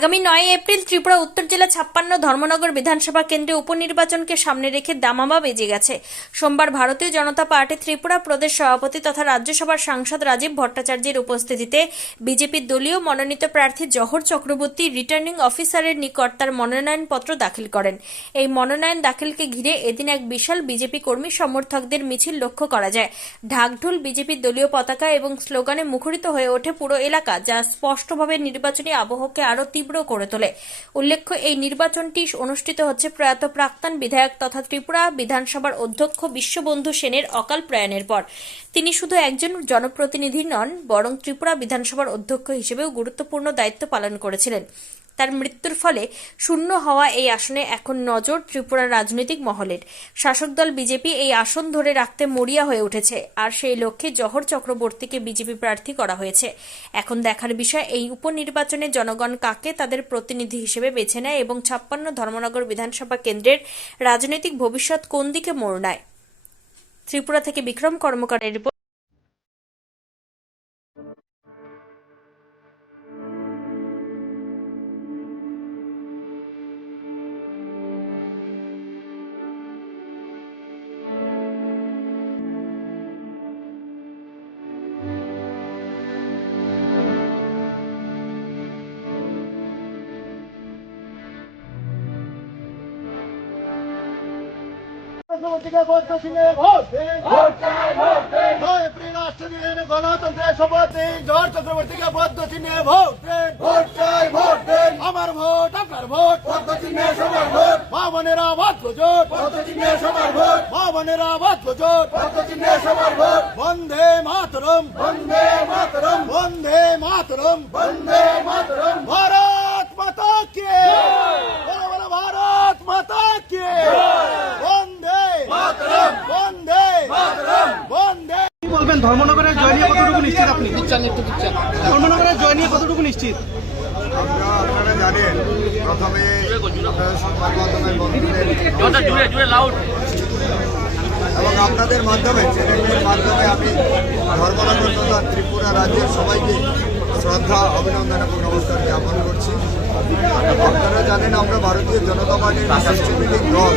আগামী 9 এপ্রিল ত্রিপুরা উত্তর জেলা 56 ধর্মনগর বিধানসভা কেন্দ্রে উপনির্বাচনকে সামনে রেখে দামামা বেজে গেছে। সোমবার ভারতীয় জনতা পার্টি ত্রিপুরা প্রদেশ সভাপতি তথা রাজ্যসভার সাংসদ রাজীব ভট্টাচার্যের উপস্থিতিতে বিজেপির দলীয় মনোনীত প্রার্থী জহর চক্রবর্তী রিটার্নিং অফিসারের নিকট তার মনোনয়নপত্র দাখিল করেন। এই মনোনয়ন দাখিলকে ঘিরে এদিন এক বিশাল বিজেপি কর্মী সমর্থকদের মিছিল লক্ষ্য করা যায়। ঢাকঢোল, বিজেপির দলীয় পতাকা এবং স্লোগানে মুখরিত হয়ে ওঠে পুরো এলাকা, যা স্পষ্টভাবে নির্বাচনী আবহকে আরো তীব্র করে তোলে। উল্লেখ্য, এই নির্বাচনটি অনুষ্ঠিত হচ্ছে প্রয়াত প্রাক্তন বিধায়ক তথা ত্রিপুরা বিধানসভার অধ্যক্ষ বিশ্ববন্ধু সেনের অকাল প্রয়াণের পর। তিনি শুধু একজন জনপ্রতিনিধি নন, বরং ত্রিপুরা বিধানসভার অধ্যক্ষ হিসেবেও গুরুত্বপূর্ণ দায়িত্ব পালন করেছিলেন। তার মৃত্যুর ফলে শূন্য হওয়া এই আসনে এখন নজর ত্রিপুরার রাজনৈতিক মহলের। শাসক দল বিজেপি এই আসন ধরে রাখতে মরিয়া হয়ে উঠেছে, আর সেই লক্ষ্যে জহর চক্রবর্তীকে বিজেপি প্রার্থী করা হয়েছে। এখন দেখার বিষয়, এই উপনির্বাচনে জনগণ কাকে তাদের প্রতিনিধি হিসেবে বেছে নেয় এবং 56 ধর্মনগর বিধানসভা কেন্দ্রের রাজনৈতিক ভবিষ্যৎ কোন দিকে মোড় নেয়। ত্রিপুরা থেকে বিক্রম কর্মকারের রিপোর্ট। গণতন্ত্রের শপথ দিন, জহর চক্রবর্তীকে বদ্ধ চিহ্নে ভোট দিন। আমার ভোট, আপনার ভোট, সবার ভোট। মা বোনেরা মাত্র জোট, সবার ভোট। মা বোনেরা মাত্র জোট, সবার ভোট। বন্দে মাতরম, বন্দে মাতরম, বন্দে মাতরম, বন্দে মাতরম। ভারত মাতা কে, বলো বলো ভারত মাতা কে। বন্দে মাতরম, বন্দে মাতরম, বন্দে। কি বলবেন, ধর্মনগরের জয় নিয়ে কতটুকু নিশ্চিত আপনি? ধর্মনগরের জয় নিয়ে কতটুকু নিশ্চিত? আপনারা জানেন, প্রথমে সংবাদ মাধ্যমের বন্ধুদের এবং আপনাদের মাধ্যমে, চ্যানেলের মাধ্যমে আমি ধর্মনগর তথা ত্রিপুরা রাজ্যের সবাইকে শ্রদ্ধা, অভিনন্দন এবং নমস্কার জ্ঞাপন করছি। আপনারা জানেন, আমরা ভারতীয় জনতা পার্টির সিস্টেমেটিক দল।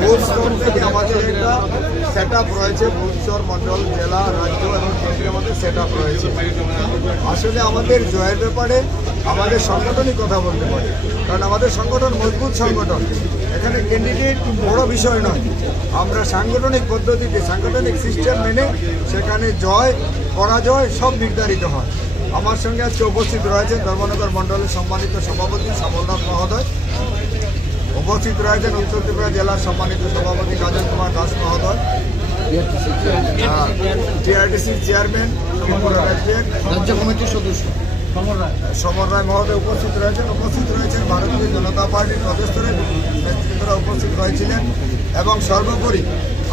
বুথ স্তর থেকে আমাদের একটা সেট আপ রয়েছে, বুথ স্তর, মন্ডল, জেলা, রাজ্য এবং কেন্দ্রের মধ্যে সেট আপ রয়েছে। আসলে আমাদের জয়ের ব্যাপারে আমাদের সংগঠনই কথা বলতে পারে, কারণ আমাদের সংগঠন মজবুত সংগঠন। এখানে ক্যান্ডিডেট বড় বিষয় নয়, আমরা সাংগঠনিক পদ্ধতিতে, সাংগঠনিক সিস্টেম মেনে সেখানে জয় পরাজয় সব নির্ধারিত হয়। আমার সঙ্গে আজকে উপস্থিত রয়েছেন ধর্মনগর মণ্ডলের সম্মানিত সভাপতি সমলনাথ মহোদয়, উপস্থিত রয়েছেন উত্তর ত্রিপুরা জেলার সম্মানিত সভাপতি কাজল কুমার দাস মহোদয়, টিআরটিসির চেয়ারম্যান ত্রিপুরা রাজ্যের রাজ্য কমিটির সদস্য সমর রায় মহোদয় উপস্থিত রয়েছেন ভারতীয় জনতা পার্টির প্রদেশস্তরের নেতৃত্বরা উপস্থিত হয়েছিলেন, এবং সর্বোপরি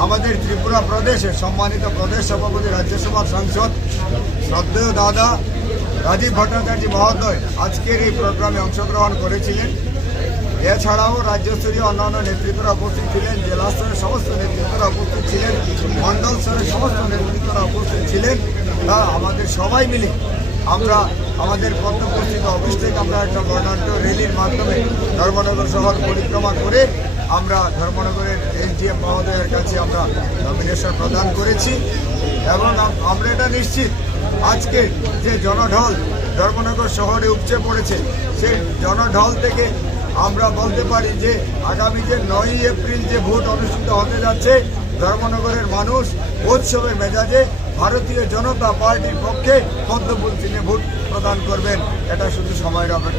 আমাদের ত্রিপুরা প্রদেশের সম্মানিত প্রদেশ সভাপতি, রাজ্যসভার সাংসদ শ্রদ্ধেয় দাদা রাজীব ভট্টাচার্য মহোদয় আজকের এই প্রোগ্রামে অংশগ্রহণ করেছিলেন। এছাড়াও রাজ্যস্তরীয় অন্যান্য নেতৃত্বরা উপস্থিত ছিলেন, জেলা স্তরের সমস্ত নেতৃত্বরা উপস্থিত ছিলেন, মন্ডল স্তরের সমস্ত নেতৃত্বরা উপস্থিত ছিলেন। তা আমাদের সবাই মিলে আমরা আমাদের কর্তব্যস্থিত অফিস থেকে আমরা একটা বর্ণাঢ্য র্যালির মাধ্যমে ধর্মনগর শহর পরিক্রমা করে আমরা ধর্মনগরের এসডিএম মহোদয়ের কাছে আমরা নমিনেশন প্রদান করেছি। এবং আমরা এটা নিশ্চিত, আজকে যে জনঢল ধর্মনগর শহরে উপচে পড়েছে, সেই জনঢল থেকে আমরা বলতে পারি যে আগামী যে 9 এপ্রিল যে ভোট অনুষ্ঠিত হতে যাচ্ছে, ধর্মনগরের মানুষ উৎসবের মেজাজে ভারতীয় জনতা পার্টির পক্ষে পদ্মফুল চিহ্নে ভোট প্রদান করবেন। এটা শুধু সময়ের অপেক্ষা।